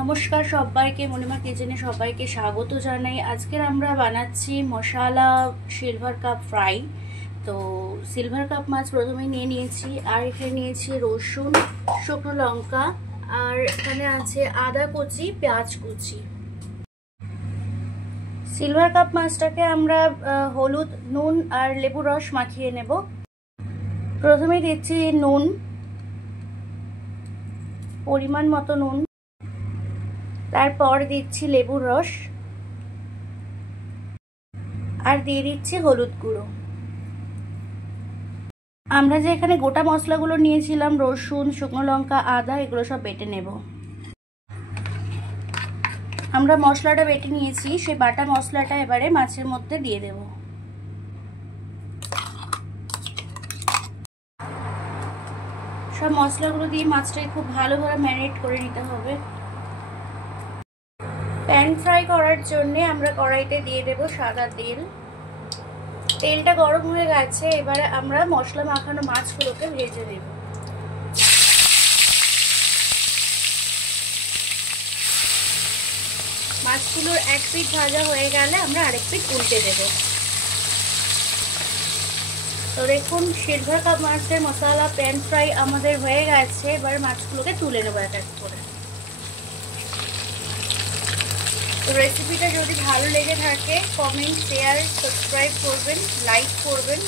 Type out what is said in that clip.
নমস্কার সবাইকে, মণিমা কিচেনে সবাইকে স্বাগত জানাই। আজকে আমরা বানাচ্ছি মশলা সিলভার কাপ ফ্রাই। তো সিলভার কাপ মাছ প্রথমে নিয়ে নিয়েছি, আর এখানে নিয়েছি রসুন, শুকনো লঙ্কা, আর এখানে আছে আদা কুচি, পেঁয়াজ কুচি। সিলভার কাপ মাছটাকে আমরা হলুদ, নুন আর লেবু রস মাখিয়ে নেব। প্রথমে দিচ্ছি নুন, পরিমাণ মতো নুন, তারপর দিচ্ছি লেবুর রস, আর দিয়ে দিচ্ছি হলুদ গুঁড়ো। আমরা যে এখানে গোটা মশলাগুলো নিয়েছিলাম, রসুন, শুকনো লঙ্কা, আদা, এগুলো সব বেটে নেব। আমরা মশলাটা বেটে নিয়েছি, সেই বাটা মশলাটা এবারে মাছের মধ্যে দিয়ে দেব। সব মশলাগুলো দিয়ে মাছটাকে খুব ভালোভাবে ম্যারিনেট করে নিতে হবে। প্যান ফ্রাই করার জন্য আমরা কড়াইতে দিয়ে দেব সাদা তেল। তেলটা গরম হয়ে গেছে, এবারে আমরা মশলা মাখানো মাছগুলোকে ভেজে দেব। মাছগুলোর এক পিঠ ভাজা হয়ে গেলে আমরা আরেক পিঠ উল্টে দেব। তো দেখুন, সিলভার কাপ মাছের মশলা প্যান ফ্রাই আমাদের হয়ে গেছে। এবার মাছগুলোকে তুলে নেবো এক এক করে। তো রেসিপিটা যদি ভালো লেগে থাকে, কমেন্ট, শেয়ার, সাবস্ক্রাইব করবেন, লাইক করবেন।